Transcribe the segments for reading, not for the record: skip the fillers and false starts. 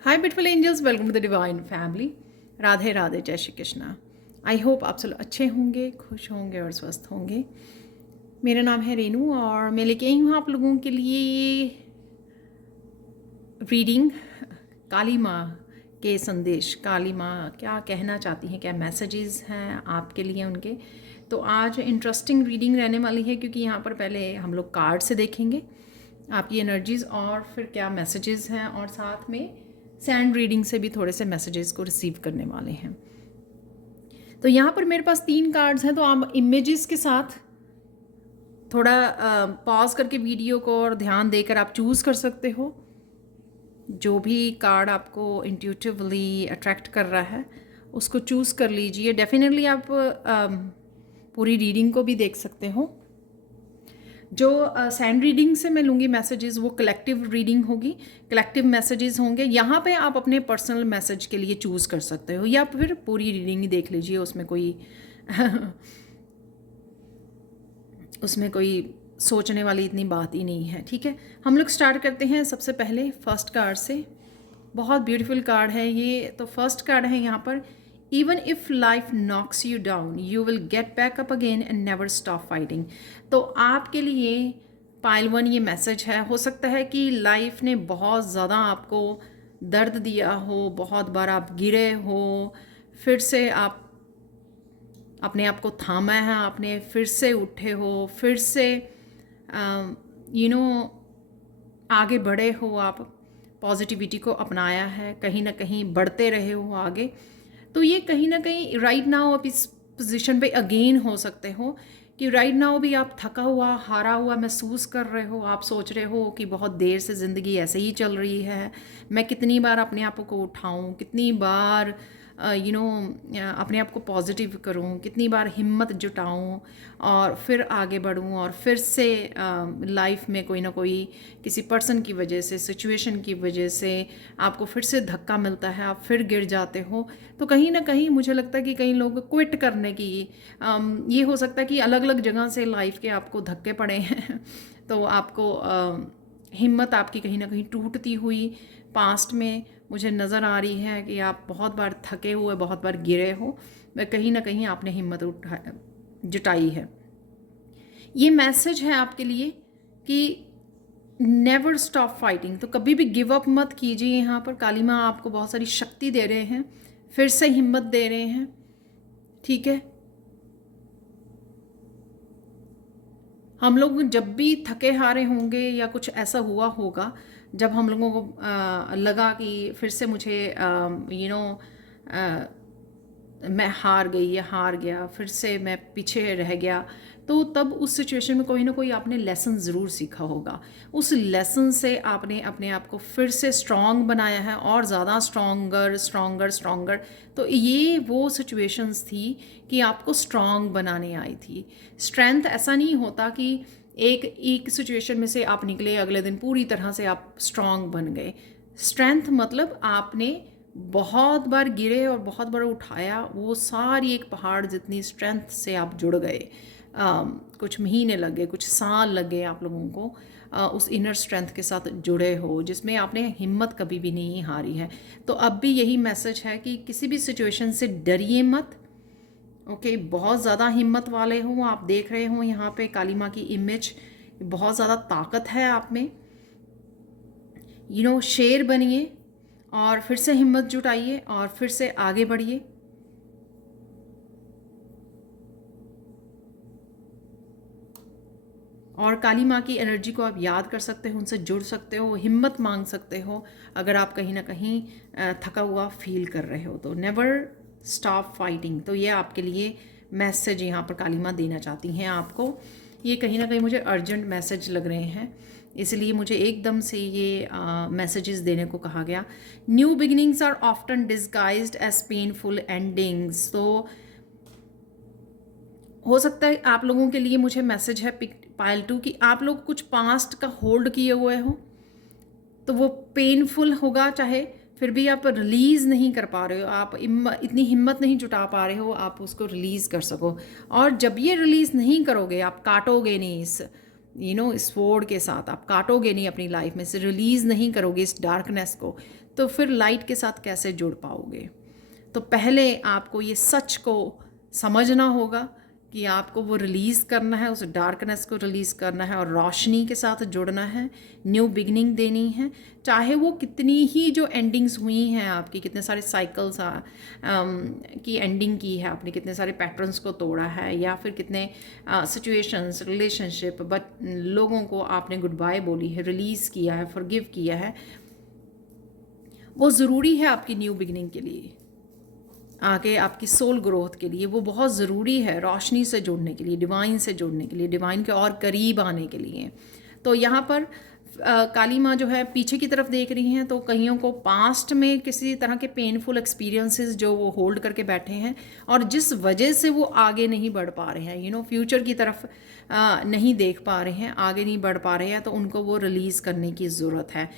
Hi beautiful angels, welcome to the divine family. Radhe Radhe, जय Shri Krishna. I hope आप सब अच्छे होंगे, खुश होंगे और स्वस्थ होंगे। मेरा नाम है रेनू और मैं लेके आई हूँ आप लोगों के लिए ये रीडिंग। काली माँ के संदेश, काली माँ क्या कहना चाहती हैं, क्या मैसेजेस हैं आपके लिए उनके। तो आज इंटरेस्टिंग रीडिंग रहने वाली है, क्योंकि यहाँ पर पहले हम लोग कार्ड से देखेंगे आपकी एनर्जीज और फिर क्या मैसेजेस हैं, और साथ में सैंड रीडिंग से भी थोड़े से मैसेजेस को रिसीव करने वाले हैं। तो यहाँ पर मेरे पास 3 कार्ड्स हैं, तो आप इमेजेस के साथ थोड़ा पॉज करके वीडियो को और ध्यान देकर आप चूज़ कर सकते हो। जो भी कार्ड आपको इंट्यूटिवली अट्रैक्ट कर रहा है उसको चूज़ कर लीजिए। डेफिनेटली आप पूरी रीडिंग को भी देख सकते हो। जो सैंड रीडिंग से मैं लूँगी मैसेजेस, वो कलेक्टिव रीडिंग होगी, कलेक्टिव मैसेजेस होंगे। यहाँ पे आप अपने पर्सनल मैसेज के लिए चूज़ कर सकते हो, या फिर पूरी रीडिंग ही देख लीजिए, उसमें कोई उसमें कोई सोचने वाली इतनी बात ही नहीं है। ठीक है, हम लोग स्टार्ट करते हैं सबसे पहले फर्स्ट कार्ड से। बहुत ब्यूटीफुल कार्ड है ये। तो फर्स्ट कार्ड है यहाँ पर, even if life knocks you down you will get back up again and never stop fighting. तो आपके लिए पाइल 1 ये मैसेज है। हो सकता है कि लाइफ ने बहुत ज़्यादा आपको दर्द दिया हो, बहुत बार आप गिरे हो, फिर से आप अपने आप को थामा है, आपने फिर से उठे हो, फिर से आगे बढ़े हो, आप पॉजिटिविटी को अपनाया है, कहीं ना कहीं बढ़ते रहे हो आगे। तो ये कहीं ना कहीं राइट नाउ आप इस पोजीशन पे अगेन हो सकते हो कि राइट नाउ भी आप थका हुआ, हारा हुआ महसूस कर रहे हो। आप सोच रहे हो कि बहुत देर से ज़िंदगी ऐसे ही चल रही है, मैं कितनी बार अपने आप को उठाऊं, कितनी बार अपने आप को पॉजिटिव करूं, कितनी बार हिम्मत जुटाऊं और फिर आगे बढ़ूं, और फिर से लाइफ में कोई ना कोई किसी पर्सन की वजह से, सिचुएशन की वजह से आपको फिर से धक्का मिलता है, आप फिर गिर जाते हो। तो कहीं ना कहीं मुझे लगता है कि कई लोग क्विट करने की, ये हो सकता है कि अलग अलग जगह से लाइफ के आपको धक्के पड़े हैं तो आपको हिम्मत आपकी कहीं ना कहीं टूटती हुई पास्ट में मुझे नज़र आ रही है कि आप बहुत बार थके हुए, बहुत बार गिरे हो, कहीं ना कहीं आपने हिम्मत जुटाई है। ये मैसेज है आपके लिए कि नेवर स्टॉप फाइटिंग। तो कभी भी गिव अप मत कीजिए। यहाँ पर काली माँ आपको बहुत सारी शक्ति दे रहे हैं, फिर से हिम्मत दे रहे हैं। ठीक है, हम लोग जब भी थके हारे होंगे या कुछ ऐसा हुआ होगा, जब हम लोगों को लगा कि फिर से मुझे मैं हार गई या हार गया, फिर से मैं पीछे रह गया, तो तब उस सिचुएशन में कोई ना कोई आपने लेसन ज़रूर सीखा होगा। उस लेसन से आपने अपने आप को फिर से स्ट्रॉन्ग बनाया है, और ज़्यादा स्ट्रॉन्गर स्ट्रॉन्गर स्ट्रॉन्गर। तो ये वो सिचुएशंस थी कि आपको स्ट्रॉन्ग बनाने आई थी। स्ट्रेंथ ऐसा नहीं होता कि एक सिचुएशन में से आप निकले, अगले दिन पूरी तरह से आप स्ट्रॉन्ग बन गए। स्ट्रेंथ मतलब आपने बहुत बार गिरे और बहुत बार उठाया, वो सारी एक पहाड़ जितनी स्ट्रेंथ से आप जुड़ गए। कुछ महीने लगे, कुछ साल लगे आप लोगों को उस इनर स्ट्रेंथ के साथ जुड़े हो, जिसमें आपने हिम्मत कभी भी नहीं हारी है। तो अब भी यही मैसेज है कि किसी भी सिचुएशन से डरिए मत। ओके, बहुत ज़्यादा हिम्मत वाले हो आप, देख रहे हो यहाँ पे काली माँ की इमेज, बहुत ज़्यादा ताकत है आप में। शेर बनिए और फिर से हिम्मत जुटाइए और फिर से आगे बढ़िए। और काली माँ की एनर्जी को आप याद कर सकते हो, उनसे जुड़ सकते हो, हिम्मत मांग सकते हो अगर आप कहीं ना कहीं थका हुआ फील कर रहे हो। तो नेवर स्टॉप फाइटिंग, तो ये आपके लिए मैसेज यहाँ पर काली माँ देना चाहती हैं आपको। ये कहीं ना कहीं मुझे अर्जेंट मैसेज लग रहे हैं, इसलिए मुझे एकदम से ये मैसेजेस देने को कहा गया। New beginnings are often disguised as painful endings. तो हो सकता है आप लोगों के लिए मुझे मैसेज है पाइल 2 कि आप लोग कुछ पास्ट का होल्ड किए हुए हो, तो वो पेनफुल होगा, चाहे फिर भी आप रिलीज़ नहीं कर पा रहे हो, आप इतनी हिम्मत नहीं जुटा पा रहे हो आप उसको रिलीज़ कर सको। और जब ये रिलीज़ नहीं करोगे, आप काटोगे नहीं इस स्वॉर्ड के साथ आप काटोगे नहीं अपनी लाइफ में से, रिलीज़ नहीं करोगे इस डार्कनेस को, तो फिर लाइट के साथ कैसे जुड़ पाओगे? तो पहले आपको ये सच को समझना होगा कि आपको वो रिलीज़ करना है, उस डार्कनेस को रिलीज़ करना है और रोशनी के साथ जुड़ना है, न्यू बिगनिंग देनी है। चाहे वो कितनी ही जो एंडिंग्स हुई हैं आपकी, कितने सारे साइकिल्स की एंडिंग की है आपने, कितने सारे पैटर्न्स को तोड़ा है, या फिर कितने सिचुएशंस, रिलेशनशिप, लोगों को आपने गुड बाय बोली है, रिलीज़ किया है, फॉरगिव किया है, वो ज़रूरी है आपकी न्यू बिगनिंग के लिए, आगे आपकी सोल ग्रोथ के लिए। वो बहुत ज़रूरी है रोशनी से जुड़ने के लिए, डिवाइन से जुड़ने के लिए, डिवाइन के और करीब आने के लिए। तो यहाँ पर काली माँ जो है पीछे की तरफ देख रही हैं, तो कईयों को पास्ट में किसी तरह के पेनफुल एक्सपीरियंसेस जो वो होल्ड करके बैठे हैं और जिस वजह से वो आगे नहीं बढ़ पा रहे हैं, फ्यूचर की तरफ नहीं देख पा रहे हैं, आगे नहीं बढ़ पा रहे हैं, तो उनको वो रिलीज़ करने की ज़रूरत है।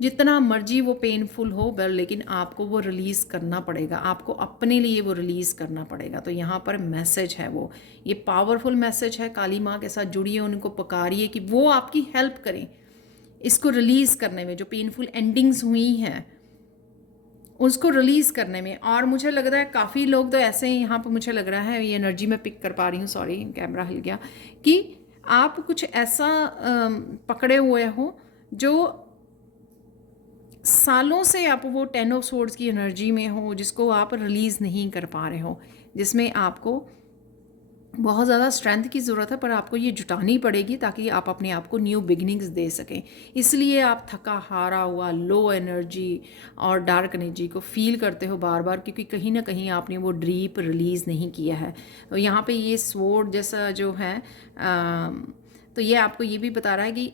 जितना मर्जी वो पेनफुल हो लेकिन आपको वो रिलीज़ करना पड़ेगा, आपको अपने लिए वो रिलीज़ करना पड़ेगा। तो यहाँ पर मैसेज है, वो ये पावरफुल मैसेज है। काली माँ के साथ जुड़िए, उनको पुकारिए कि वो आपकी हेल्प करें इसको रिलीज़ करने में, जो पेनफुल एंडिंग्स हुई हैं उसको रिलीज़ करने में। और मुझे लग रहा है काफ़ी लोग तो ऐसे ही, यहाँ पर मुझे लग रहा है, ये एनर्जी में पिक कर पा रही हूँ, सॉरी कैमरा हिल गया, कि आप कुछ ऐसा पकड़े हुए हो जो सालों से आप वो 10 ऑफ सोर्ड्स की एनर्जी में हो, जिसको आप रिलीज़ नहीं कर पा रहे हो, जिसमें आपको बहुत ज़्यादा स्ट्रेंथ की ज़रूरत है, पर आपको ये जुटानी पड़ेगी ताकि आप अपने आप को न्यू बिगिनिंग्स दे सकें। इसलिए आप थका हारा हुआ, लो एनर्जी और डार्क एनर्जी को फील करते हो बार बार, क्योंकि कहीं ना कहीं आपने वो डीप रिलीज़ नहीं किया है। तो यहाँ पे ये स्वॉर्ड जैसा जो है तो ये आपको ये भी बता रहा है कि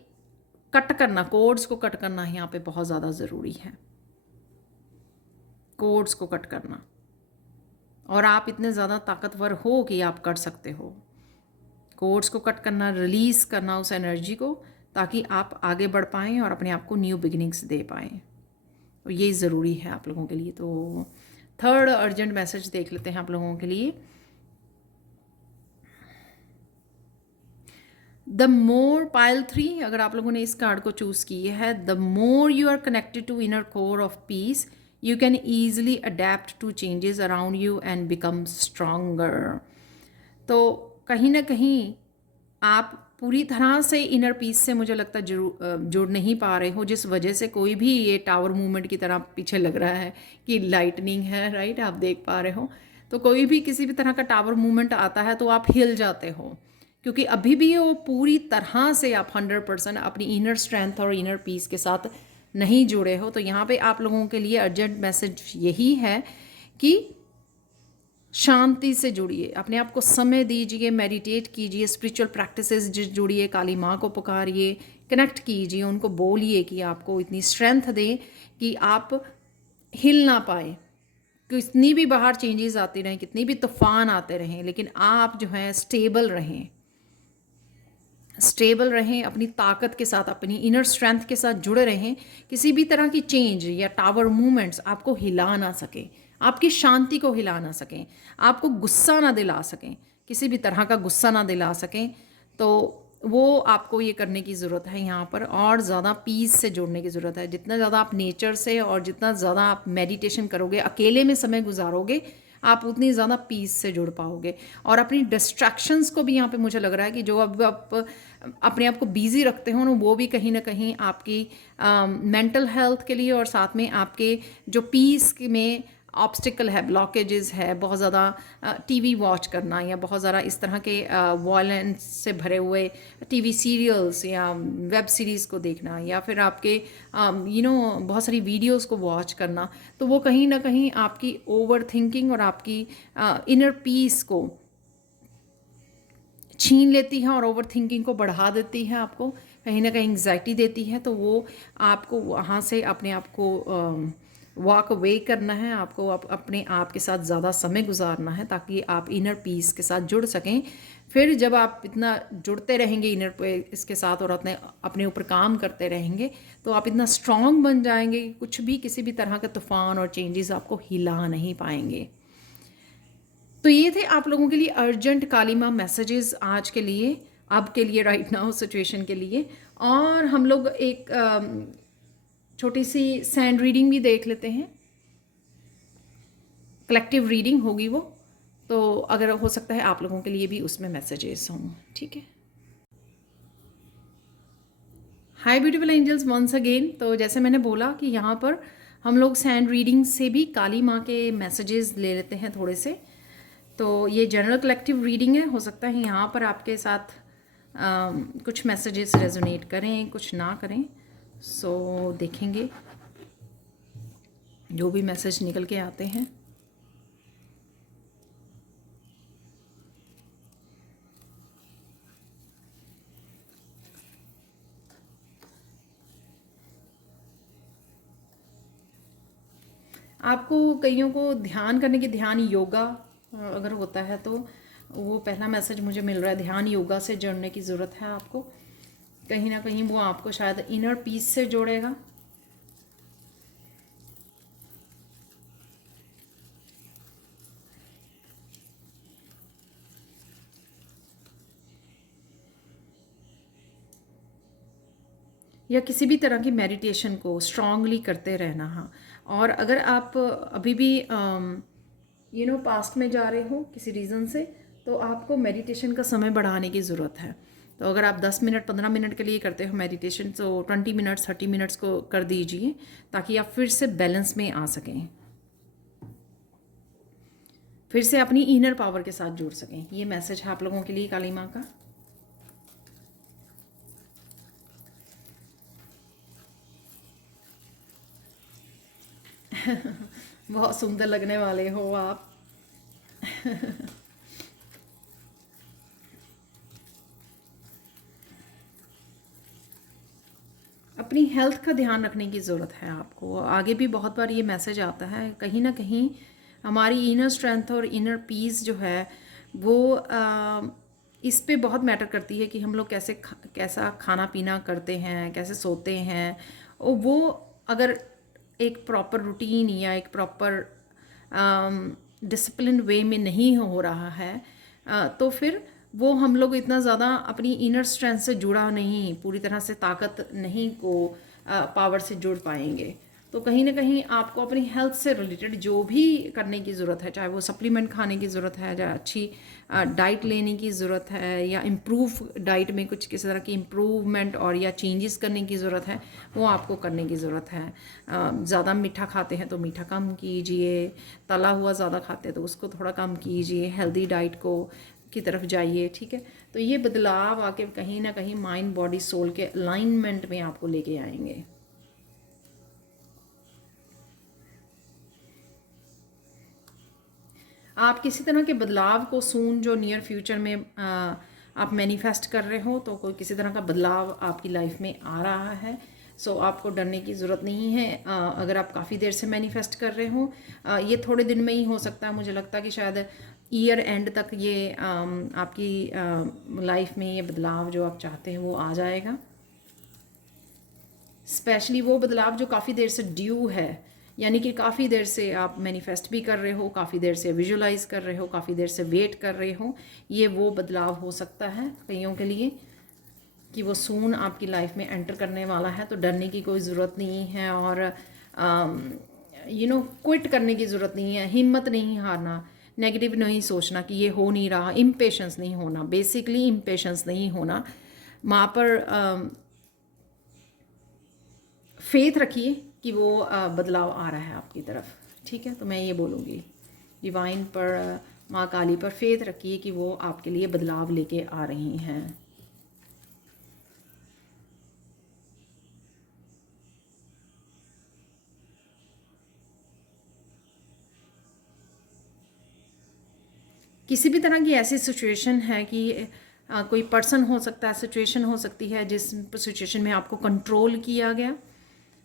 कट करना, कोड्स को कट करना यहाँ पे बहुत ज़्यादा ज़रूरी है, कोड्स को कट करना। और आप इतने ज़्यादा ताकतवर हो कि आप कर सकते हो कोड्स को कट करना, रिलीज़ करना उस एनर्जी को, ताकि आप आगे बढ़ पाएँ और अपने आप को न्यू बिगिनिंग्स दे पाएँ। तो ये ज़रूरी है आप लोगों के लिए। तो थर्ड अर्जेंट मैसेज देख लेते हैं आप लोगों के लिए। द मोर, पाइल 3, अगर आप लोगों ने इस कार्ड को चूज़ किया है, the more you are connected to inner core of peace, you can easily adapt to changes around you and become stronger. तो कहीं ना कहीं आप पूरी तरह से इनर पीस से मुझे लगता है जुड़ नहीं पा रहे हो, जिस वजह से कोई भी ये टावर मूवमेंट की तरह पीछे लग रहा है कि लाइटनिंग है, राइट, आप देख पा रहे हो। तो कोई भी किसी भी तरह का टावर मूवमेंट आता है तो आप हिल जाते हो, क्योंकि अभी भी वो पूरी तरह से आप 100% अपनी इनर स्ट्रेंथ और इनर पीस के साथ नहीं जुड़े हो। तो यहाँ पे आप लोगों के लिए अर्जेंट मैसेज यही है कि शांति से जुड़िए, अपने आप को समय दीजिए, मेडिटेट कीजिए, स्पिरिचुअल प्रैक्टिसेस जुड़िए, काली माँ को पुकारिए, कनेक्ट कीजिए, उनको बोलिए कि आपको इतनी स्ट्रेंथ दें कि आप हिल ना पाए। कितनी भी बाहर चेंजेस आते रहें, कितनी भी तूफान आते रहें, लेकिन आप जो हैं स्टेबल रहें, स्टेबल रहें, अपनी ताकत के साथ, अपनी इनर स्ट्रेंथ के साथ जुड़े रहें। किसी भी तरह की चेंज या टावर मूवमेंट्स आपको हिला ना सके, आपकी शांति को हिला ना सकें, आपको गुस्सा ना दिला सकें, किसी भी तरह का गुस्सा ना दिला सकें। तो वो आपको ये करने की ज़रूरत है यहाँ पर, और ज़्यादा पीस से जुड़ने की ज़रूरत है। जितना ज़्यादा आप नेचर से और जितना ज़्यादा आप मेडिटेशन करोगे, अकेले में समय गुजारोगे, आप उतनी ज़्यादा पीस से जुड़ पाओगे। और अपनी डिस्ट्रैक्शंस को भी यहाँ पे मुझे लग रहा है कि जो अब आप अपने आप को बिज़ी रखते हो ना, वो भी कहीं ना कहीं आपकी मेंटल हेल्थ के लिए और साथ में आपके जो पीस में ऑब्स्टिकल है, ब्लॉकेजेस है, बहुत ज़्यादा टीवी वॉच करना या बहुत ज़्यादा इस तरह के वॉयलेंस से भरे हुए टीवी सीरियल्स या वेब सीरीज़ को देखना, या फिर आपके बहुत सारी वीडियोस को वॉच करना, तो वो कहीं ना कहीं आपकी ओवर थिंकिंग और आपकी इनर पीस को छीन लेती है और ओवर थिंकिंग को बढ़ा देती है, आपको कहीं ना कहीं एंग्जाइटी देती है। तो वो आपको वहाँ से अपने आप को वॉक अवे करना है, आपको अपने आप के साथ ज़्यादा समय गुजारना है, ताकि आप इनर पीस के साथ जुड़ सकें। फिर जब आप इतना जुड़ते रहेंगे इनर इसके साथ और अपने ऊपर काम करते रहेंगे, तो आप इतना स्ट्रॉन्ग बन जाएंगे कि कुछ भी, किसी भी तरह का तूफान और चेंजेस आपको हिला नहीं पाएंगे। तो ये थे आप लोगों के लिए अर्जेंट काली माँ मैसेजेस आज के लिए। अब के लिए, राइट नाउ सिचुएशन के लिए। और हम लोग एक छोटी सी सैंड रीडिंग भी देख लेते हैं, कलेक्टिव रीडिंग होगी वो, तो अगर हो सकता है आप लोगों के लिए भी उसमें मैसेजेस हों, ठीक है। Hi beautiful angels, once again. तो जैसे मैंने बोला कि यहाँ पर हम लोग सैंड रीडिंग से भी काली माँ के मैसेजेस ले लेते हैं थोड़े से। तो ये जनरल कलेक्टिव रीडिंग है, हो सकता है यहाँ पर आपके साथ कुछ मैसेजेस रेजोनेट करें, कुछ ना करें। सो देखेंगे जो भी मैसेज निकल के आते हैं। आपको कईयों को ध्यान करने की, ध्यान योगा अगर होता है तो वो पहला मैसेज मुझे मिल रहा है, ध्यान योगा से जुड़ने की ज़रूरत है आपको। कहीं ना कहीं वो आपको शायद इनर पीस से जोड़ेगा। या किसी भी तरह की मेडिटेशन को स्ट्रांगली करते रहना। हाँ, और अगर आप अभी भी पास्ट में जा रहे हो किसी रीज़न से, तो आपको मेडिटेशन का समय बढ़ाने की ज़रूरत है। तो अगर आप 10 मिनट 15 मिनट के लिए करते हो मेडिटेशन, तो 20 मिनट्स 30 मिनट्स को कर दीजिए, ताकि आप फिर से बैलेंस में आ सकें, फिर से अपनी इनर पावर के साथ जुड़ सकें। ये मैसेज है आप लोगों के लिए काली माँ का। बहुत सुंदर लगने वाले हो आप। अपनी हेल्थ का ध्यान रखने की ज़रूरत है आपको। आगे भी बहुत बार ये मैसेज आता है, कहीं ना कहीं हमारी इनर स्ट्रेंथ और इनर पीस जो है वो इस पे बहुत मैटर करती है कि हम लोग कैसा खाना पीना करते हैं, कैसे सोते हैं। और वो अगर एक प्रॉपर रूटीन या एक प्रॉपर डिसिप्लिन वे में नहीं हो रहा है, तो फिर वो हम लोग इतना ज़्यादा अपनी इनर स्ट्रेंथ से जुड़ा नहीं, पूरी तरह से ताकत नहीं को पावर से जुड़ पाएंगे। तो कहीं ना कहीं आपको अपनी हेल्थ से रिलेटेड जो भी करने की ज़रूरत है, चाहे वो सप्लीमेंट खाने की ज़रूरत है, या अच्छी डाइट लेने की ज़रूरत है, या इम्प्रूव डाइट में कुछ किसी तरह की इम्प्रूवमेंट और या चेंजेस करने की ज़रूरत है, वो आपको करने की ज़रूरत है। ज़्यादा मीठा खाते हैं तो मीठा कम कीजिए, तला हुआ ज़्यादा खाते हैं तो उसको थोड़ा कम कीजिए, हेल्दी डाइट को की तरफ जाइए, ठीक है। तो ये बदलाव आके कहीं ना कहीं माइंड बॉडी सोल के अलाइनमेंट में आपको लेके आएंगे। आप किसी तरह के बदलाव को सून जो नियर फ्यूचर में आप मैनिफेस्ट कर रहे हो, तो कोई किसी तरह का बदलाव आपकी लाइफ में आ रहा है। सो आपको डरने की ज़रूरत नहीं है। अगर आप काफ़ी देर से मैनिफेस्ट कर रहे हो, ये थोड़े दिन में ही हो सकता है। मुझे लगता है कि शायद ईयर एंड तक ये आपकी लाइफ में ये बदलाव जो आप चाहते हैं वो आ जाएगा। स्पेशली वो बदलाव जो काफ़ी देर से ड्यू है, यानी कि काफ़ी देर से आप मैनिफेस्ट भी कर रहे हो, काफ़ी देर से विजुलाइज कर रहे हो, काफ़ी देर से वेट कर रहे हो, ये वो बदलाव हो सकता है कईयों के लिए कि वो सून आपकी लाइफ में एंटर करने वाला है। तो डरने की कोई ज़रूरत नहीं है, और क्विट करने की ज़रूरत नहीं है, हिम्मत नहीं हारना, नेगेटिव नहीं सोचना कि ये हो नहीं रहा, इम्पेशेंस नहीं होना, बेसिकली इम्पेशेंस नहीं होना। माँ पर फेथ रखिए कि वो बदलाव आ रहा है आपकी तरफ, ठीक है। तो मैं ये बोलूँगी, डिवाइन पर, माँ काली पर फेथ रखिए कि वो आपके लिए बदलाव लेके आ रही हैं। किसी भी तरह की ऐसी सिचुएशन है कि कोई पर्सन हो सकता है, सिचुएशन हो सकती है जिस सिचुएशन में आपको कंट्रोल किया गया,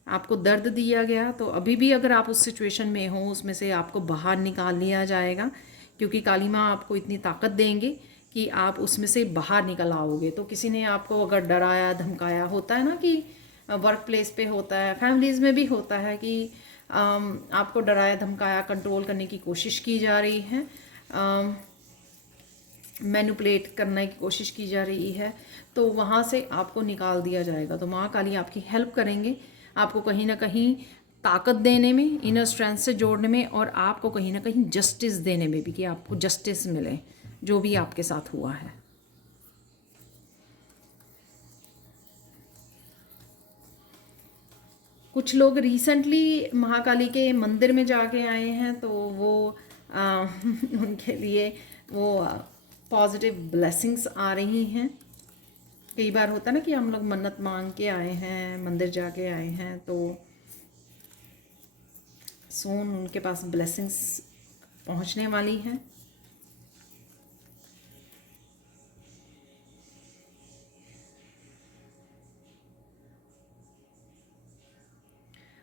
आपको दर्द दिया गया, तो अभी भी अगर आप उस सिचुएशन में हो, उसमें से आपको बाहर निकाल लिया जाएगा, क्योंकि काली माँ आपको इतनी ताकत देंगे कि आप उसमें से बाहर निकल आओगे। तो किसी ने आपको अगर डराया धमकाया, होता है ना कि वर्क प्लेस पे होता है, फैमिलीज़ में भी होता है कि आपको डराया धमकाया, कंट्रोल करने की कोशिश की जा रही है, मैनिपुलेट करने की कोशिश की जा रही है, तो वहाँ से आपको निकाल दिया जाएगा। तो माँ काली आपकी हेल्प करेंगे, आपको कहीं ना कहीं ताकत देने में, इनर स्ट्रेंथ से जोड़ने में, और आपको कहीं ना कहीं जस्टिस देने में भी, कि आपको जस्टिस मिले जो भी आपके साथ हुआ है। कुछ लोग रिसेंटली महाकाली के मंदिर में जाके आए हैं, तो वो उनके लिए वो पॉजिटिव ब्लेसिंग्स आ रही हैं। कई बार होता है ना कि हम लोग मन्नत मांग के आए हैं, मंदिर जाके आए हैं, तो सोन उनके पास ब्लेसिंग्स पहुंचने वाली हैं।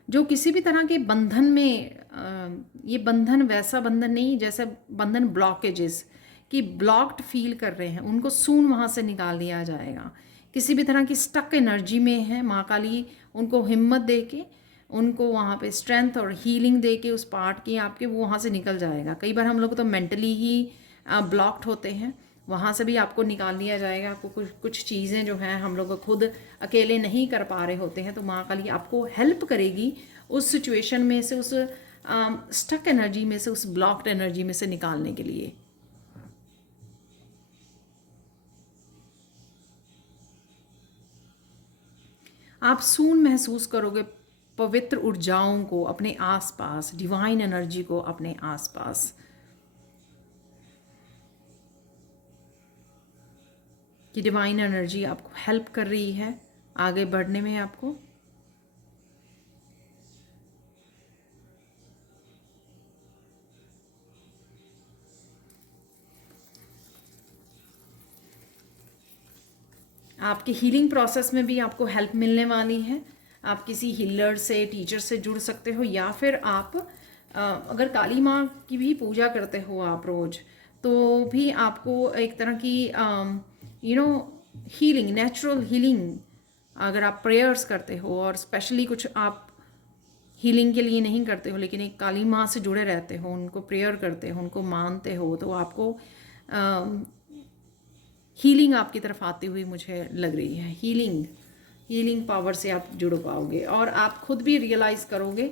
जो किसी भी तरह के बंधन में ये बंधन वैसा बंधन नहीं जैसे बंधन ब्लॉकेजेस कि ब्लॉक्ड फील कर रहे हैं, उनको सून वहाँ से निकाल दिया जाएगा। किसी भी तरह की स्टक एनर्जी में है, माँ काली उनको हिम्मत दे के, उनको वहाँ पे स्ट्रेंथ और हीलिंग दे के उस पार्ट की आपके, वो वहाँ से निकल जाएगा। कई बार हम लोग तो मेंटली ही ब्लॉक्ड होते हैं, वहाँ से भी आपको निकाल लिया जाएगा। आपको कुछ कुछ चीज़ें जो हैं हम लोग खुद अकेले नहीं कर पा रहे होते हैं, तो माँ काली आपको हेल्प करेगी उस सिचुएशन में से, उस स्टक एनर्जी में से, उस ब्लॉक्ड एनर्जी में से निकालने के लिए। आप सून महसूस करोगे पवित्र ऊर्जाओं को अपने आसपास, डिवाइन एनर्जी को अपने आसपास। कि डिवाइन एनर्जी आपको हेल्प कर रही है आगे बढ़ने में आपको। आपके हीलिंग प्रोसेस में भी आपको हेल्प मिलने वाली है। आप किसी हीलर से, टीचर से जुड़ सकते हो, या फिर आप अगर काली माँ की भी पूजा करते हो आप रोज़, तो भी आपको एक तरह की हीलिंग, नेचुरल हीलिंग, अगर आप प्रेयर्स करते हो, और स्पेशली कुछ आप हीलिंग के लिए नहीं करते हो लेकिन एक काली माँ से जुड़े रहते हो, उनको प्रेयर करते हो, उनको मानते हो, तो आपको हीलिंग आपकी तरफ आती हुई मुझे लग रही है। हीलिंग पावर से आप जुड़ पाओगे, और आप खुद भी रियलाइज़ करोगे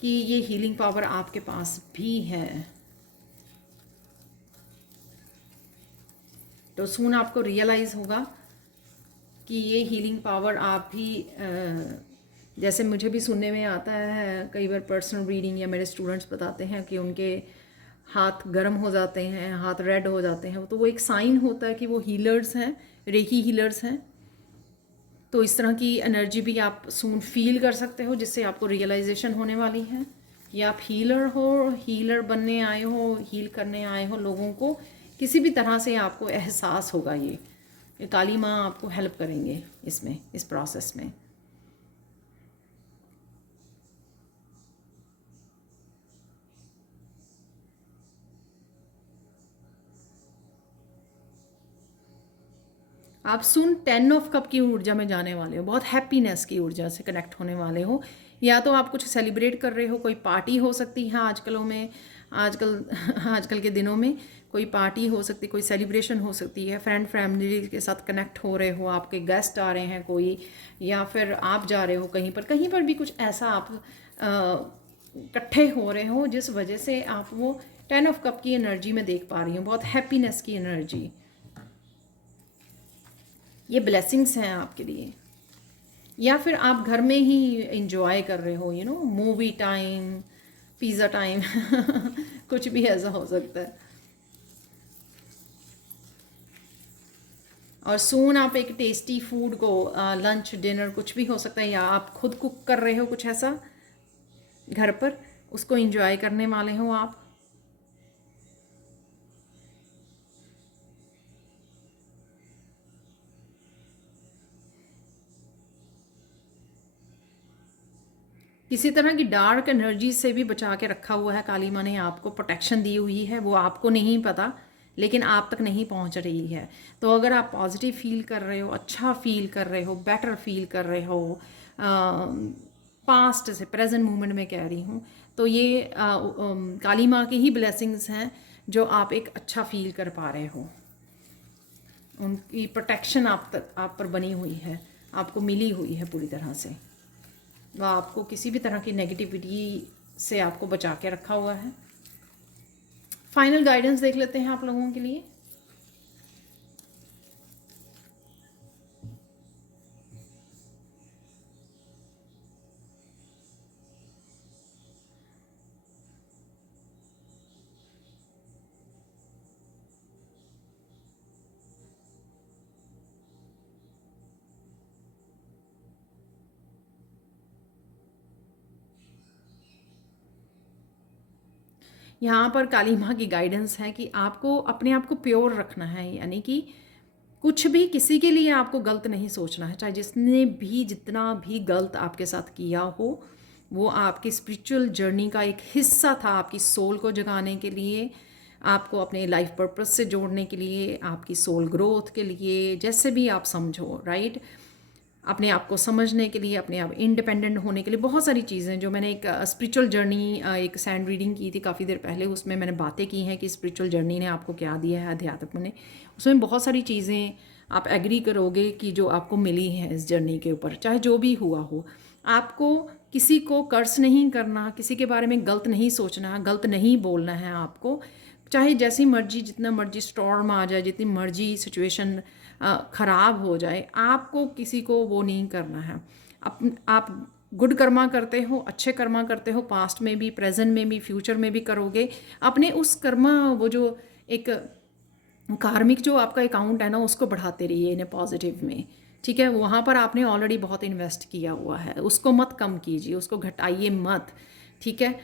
कि ये हीलिंग पावर आपके पास भी है। तो सून आपको रियलाइज़ होगा कि ये हीलिंग पावर आप भी जैसे मुझे भी सुनने में आता है कई बार पर्सनल रीडिंग, या मेरे स्टूडेंट्स बताते हैं कि उनके हाथ गर्म हो जाते हैं, हाथ रेड हो जाते हैं, तो वो एक साइन होता है कि वो हीलर्स हैं, रेकी हीलर्स हैं। तो इस तरह की एनर्जी भी आप सून फील कर सकते हो, जिससे आपको रियलाइजेशन होने वाली है कि आप हीलर हो, हीलर बनने आए हो, हील करने आए हो लोगों को। किसी भी तरह से आपको एहसास होगा ये काली माँ आपको हेल्प करेंगे इसमें, इस प्रोसेस में। आप सुन 10 ऑफ कप की ऊर्जा में जाने वाले हो, बहुत हैप्पीनेस की ऊर्जा से कनेक्ट होने वाले हो। या तो आप कुछ सेलिब्रेट कर रहे हो, कोई पार्टी हो सकती है आजकलों में, आजकल आजकल के दिनों में कोई पार्टी हो सकती है, कोई सेलिब्रेशन हो सकती है, फ्रेंड फैमिली के साथ कनेक्ट हो रहे हो, आपके गेस्ट आ रहे हैं कोई, या फिर आप जा रहे हो कहीं पर भी कुछ ऐसा आप इकट्ठे हो रहे हो, जिस वजह से आप वो 10 ऑफ कप की एनर्जी में देख पा रही हो, बहुत हैप्पीनेस की एनर्जी। ये ब्लेसिंग्स हैं आपके लिए। या फिर आप घर में ही इंजॉय कर रहे हो, मूवी टाइम, पिज़्ज़ा टाइम कुछ भी ऐसा हो सकता है। और सून आप एक टेस्टी फूड को, लंच डिनर कुछ भी हो सकता है, या आप खुद कुक कर रहे हो कुछ ऐसा घर पर, उसको इंजॉय करने वाले हो आप। किसी तरह की डार्क एनर्जी से भी बचा के रखा हुआ है काली माँ ने, आपको प्रोटेक्शन दी हुई है, वो आपको नहीं पता लेकिन आप तक नहीं पहुंच रही है। तो अगर आप पॉजिटिव फील कर रहे हो, अच्छा फील कर रहे हो, बेटर फील कर रहे हो, पास्ट से प्रेजेंट मोमेंट में कह रही हूँ, तो ये काली माँ की ही ब्लेसिंग्स हैं जो आप एक अच्छा फील कर पा रहे हो। उनकी प्रोटेक्शन आप पर बनी हुई है, आपको मिली हुई है पूरी तरह से। वह आपको किसी भी तरह की नेगेटिविटी से आपको बचा के रखा हुआ है। फाइनल गाइडेंस देख लेते हैं आप लोगों के लिए। यहाँ पर काली माँ की गाइडेंस है कि आपको अपने आप को प्योर रखना है, यानी कि कुछ भी किसी के लिए आपको गलत नहीं सोचना है। चाहे जिसने भी जितना भी गलत आपके साथ किया हो, वो आपकी स्पिरिचुअल जर्नी का एक हिस्सा था, आपकी सोल को जगाने के लिए, आपको अपने लाइफ पर्पस से जोड़ने के लिए, आपकी सोल ग्रोथ के लिए, जैसे भी आप समझो, राइट। अपने आप को समझने के लिए, अपने आप इंडिपेंडेंट होने के लिए, बहुत सारी चीज़ें जो मैंने एक स्पिरिचुअल जर्नी एक सैंड रीडिंग की थी काफ़ी देर पहले, उसमें मैंने बातें की हैं कि स्पिरिचुअल जर्नी ने आपको क्या दिया है, अध्यात्म ने। उसमें बहुत सारी चीज़ें आप एग्री करोगे कि जो आपको मिली हैं इस जर्नी के ऊपर, चाहे जो भी हुआ हो। आपको किसी को कर्स नहीं करना, किसी के बारे में गलत नहीं सोचना, गलत नहीं बोलना है आपको। चाहे जैसी मर्जी, जितना मर्जी स्टॉर्म आ जाए, जितनी मर्जी सिचुएशन ख़राब हो जाए, आपको किसी को वो नहीं करना है। आप गुड कर्मा करते हो, अच्छे कर्मा करते हो, पास्ट में भी, प्रेजेंट में भी, फ्यूचर में भी करोगे। अपने उस कर्मा, वो जो एक कार्मिक जो आपका अकाउंट है ना, उसको बढ़ाते रहिए इन्हें पॉजिटिव में, ठीक है। वहाँ पर आपने ऑलरेडी बहुत इन्वेस्ट किया हुआ है, उसको मत कम कीजिए, उसको घटाइए मत, ठीक है।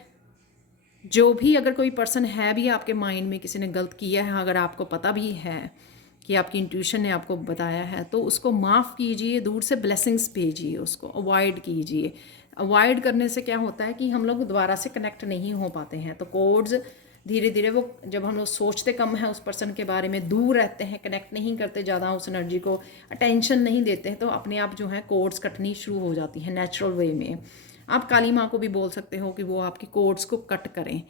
जो भी अगर कोई पर्सन है भी आपके माइंड में, किसी ने गलत किया है, अगर आपको पता भी है कि आपकी इंट्यूशन ने आपको बताया है, तो उसको माफ़ कीजिए, दूर से ब्लेसिंग्स भेजिए, उसको अवॉइड कीजिए। अवॉइड करने से क्या होता है कि हम लोग दोबारा से कनेक्ट नहीं हो पाते हैं। तो कोड्स धीरे धीरे, वो जब हम लोग सोचते कम है उस पर्सन के बारे में, दूर रहते हैं, कनेक्ट नहीं करते ज़्यादा, उस एनर्जी को अटेंशन नहीं देते हैं, तो अपने आप जो है कोड्स कटनी शुरू हो जाती है नेचुरल वे में। आप काली माँ को भी बोल सकते हो कि वो आपकी कोड्स को कट करें,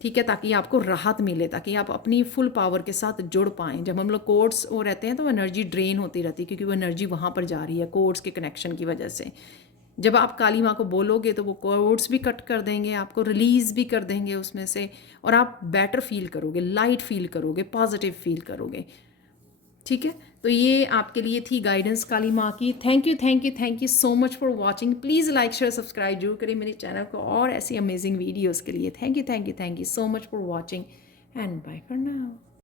ठीक है, ताकि आपको राहत मिले, ताकि आप अपनी फुल पावर के साथ जुड़ पाएँ। जब हम लोग कोड्स वो रहते हैं तो एनर्जी ड्रेन होती रहती है, क्योंकि वो एनर्जी वहाँ पर जा रही है कोड्स के कनेक्शन की वजह से। जब आप काली माँ को बोलोगे तो वो कोड्स भी कट कर देंगे, आपको रिलीज़ भी कर देंगे उसमें से, और आप बेटर फील करोगे, लाइट फील करोगे, पॉजिटिव फील करोगे, ठीक है। तो ये आपके लिए थी गाइडेंस काली माँ की। Thank you, thank you, thank you so much for watching. Please like share subscribe जरूर करें मेरे चैनल को और ऐसी अमेजिंग वीडियोज़ के लिए। Thank you, thank you, thank you so much for watching and bye for now.